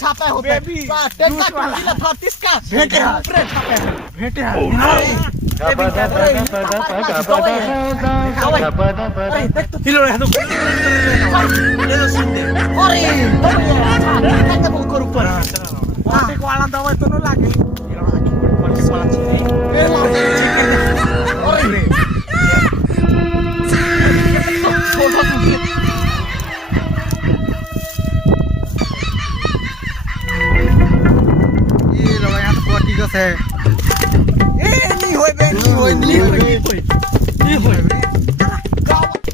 छापा होते वाला दवाई तो लागे से नहीं होय बे नहीं होय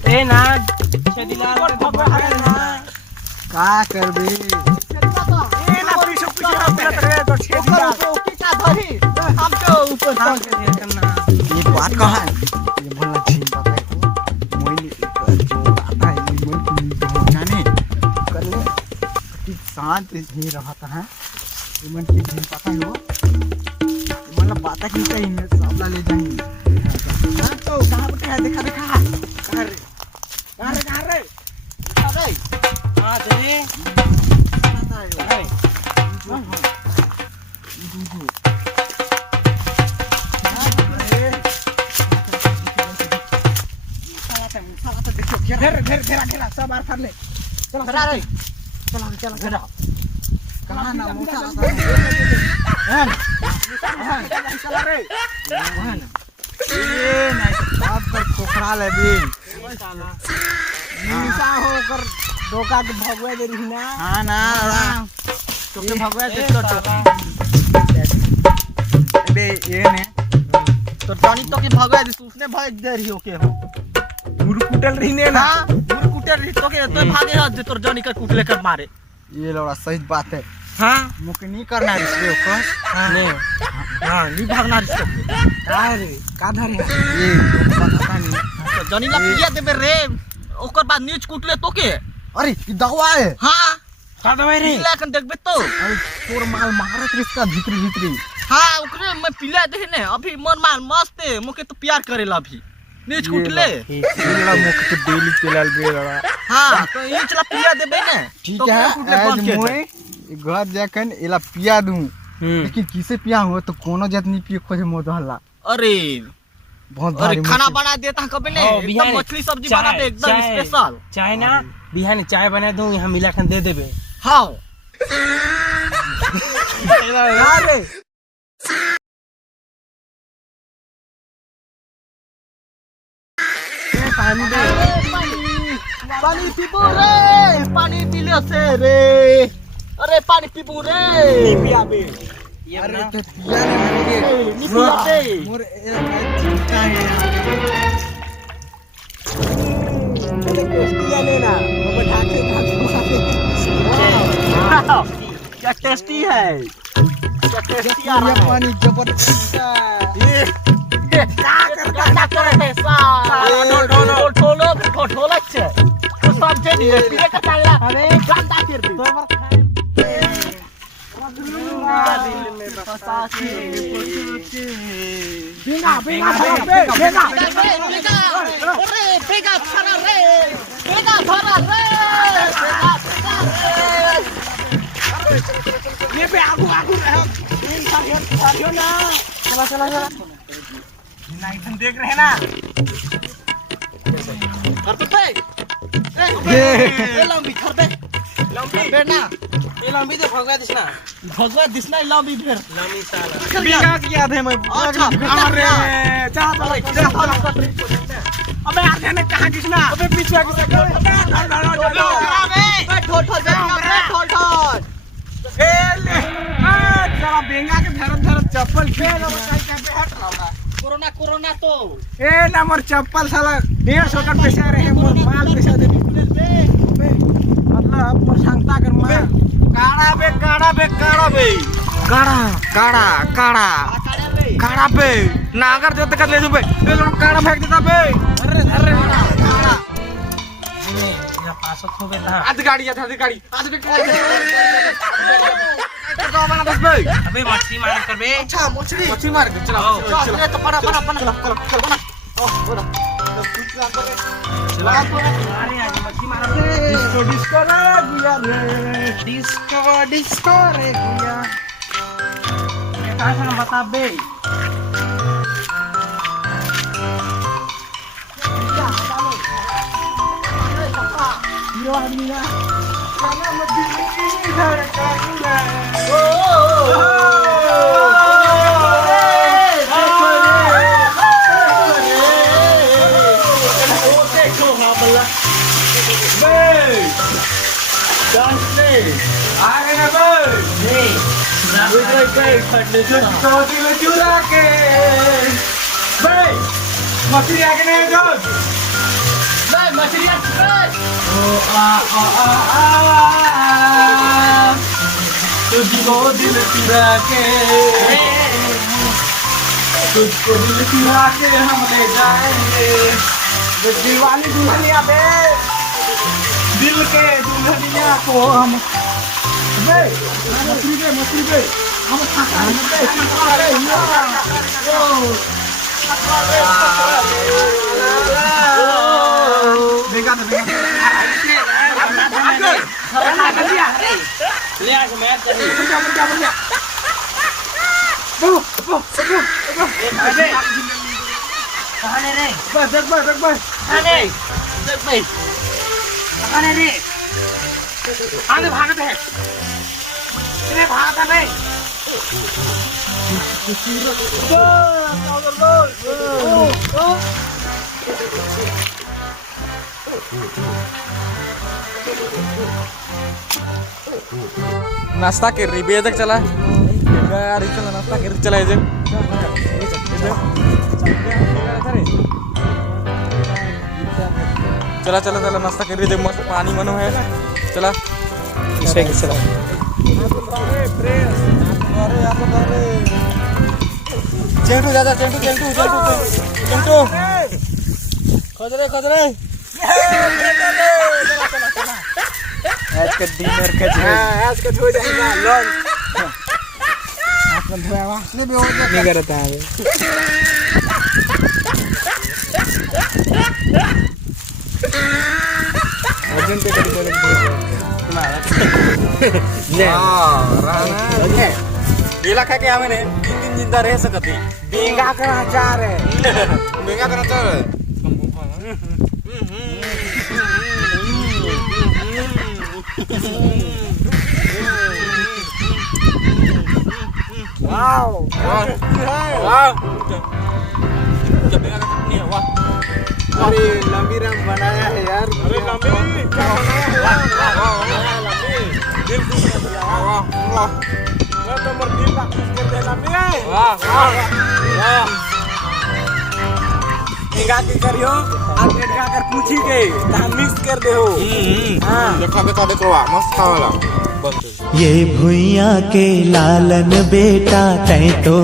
ए ना छेदिला का करबे ए ना पीछे रे तो छेदिला ओके का धरी हम तो ऊपर करना ये बात कहां है ये भला झील पता है को मोइनी जो आता है ये मोइनी जाने कर ले कि शांत ही रहता है ये मन की झील पता है वो मतलब बात की कहीं सबला ले जाएंगे हां तो कहां पे है देखा कहां रे अरे हां दे आता है घेरा सब बार कर ले चलो घेरा रे चलो घेरा कहां ना मोटा है चल रे ये नहीं बाप कर खोखरा ले भी निशा होकर डोका के भगवा दे रही ना हां ना तो के भगवा दे तो बे ये ने तो टॉनी तो के भगवा दे उसने भाग दे रही हो के हो मुर कुटल रही ने ना मुर कुटल रही तो के तो भागे हाथ दे तोर जॉनी का कुट लेकर मारे ये लौड़ा सही बात है हां मुके नहीं करना इसके ओकर नहीं हां नहीं भागना इसके अरे का धरे ये पता नहीं जॉनी ला पिया देबे रे ओकर बाद नीच कुट ले तो के अरे ई दवा है हां का दवाई रे लेकिन देखबे तो अरे तोर माल मारत रिस्का भीतरी हां ओकरे मैं पिला दे ने अभी मन माल मस्त है मुके तो प्यार करेला अभी नीच कुट ले लड़ा मुके तो डेली पिलाल बे लड़ा हां तो ई चला पिया देबे ने ठीक है आज मोए घर जाकन एला पिया दूं लेकिन किसे पिया हो तो कोनो जात नहीं पिए खोजे मोदहला अरे बहुत भारी खाना बना देता कबे ने एकदम मछली सब्जी बना दे एकदम स्पेशल चाय ना बिहान चाय बना दूं यहां मिला के दे देबे हां अरे पानी दे पानी पीबो रे पानी पी ले से रे अरे पानी पीबो रे पिया बे अरे तो पिया नहीं पिया दे मोर चिंता है अरे पिया लेना वो ढाके क्या टेस्टी है क्या टेस्टी आ रहा है पानी जबरदस्त ये क्या करे सा ठोला छे तो सब जे दिए पीले का चाला अरे गंदा कर दी दिल में बसा के बेगा अरे बेगा छना रे बेगा धरा रे ये पे आगू रहो ना चला नाइथन देख रहे हैं ना ए लंबी खर दे लंबी ना ए लंबी तो भगवा दिसना लंबी फिर लंबी साला बिगा किया थे मैं अच्छा अरे जा अबे आगे ने कहां दिसना अबे पीछे आगे ठोल ले जरा बेंगा के धरत चप्पल खेल हट रहा कोरोना तो ए ना मोर चप्पल साला 150 का पैसा रहे मोर माल पैसा दे मतलब मोर सांगता कर मार काड़ा बे काड़ा बे नागर जोते कर ले दो बे ए लोग काड़ा फेंक देता बे अरे काड़ा या पास हो बे ना आध गाड़ी आज बे तो बना दस बे अबे मछली मार कर बे अच्छा मछली मार दे चलो तो बना ओ बोला अरे आज मच्छी मारा डिस्को डिस्को रे गुया रे डिस्को डिस्को रे गुया ये कहाँ से बता बे हीरो आदमी ना जाना मत दिल्ली घर का चुरा के मछली आगे नहीं जो मछली तुझको दिल चुरा के तुझको दिल चुरा के हम ले जाएंगे दिलवाली दुल्हनिया पे दिल के दुल्हनिया को हम मछली पे हम ले आज मैच चली कहाँ ले रे कहाँ रे आगे भागते हैं कितने भागता है नाश्ता कर रही बे तक चला यार चला नाश्ता कर चला जे चला चला चला नाश्ता कर रही थे मस्त पानी मनो है चला इसे के चला चेंटू दादा चेंटू चेंटू चेंटू चेंटू खोज रे आज का डिनर का आज का हो जाएगा लंच आज का धोया नहीं भी हो जाएगा नहीं करता है अर्जुन पे करी तुम्हारा गेला खा के हमें 3 दिन जिंदा रह सकती बेंगा कर आचार है बेंगा करना चाह वाओ वाह जब बेंगा का चटनी है वाह अरे लंबी रंग बनाया है यार अरे लंबी क्या बनाया है वाह लंबी दिल खुश कर दिया वाह वाह मैं तो मर दिल का खुश कर दे लंबी वाह वाह बेंगा के करियो आप बेंगा कर पूछी के हम मिक्स कर दे हो हां देखा देखो वाह मस्त खावाला ये भुइयां के लालन बेटा तै तो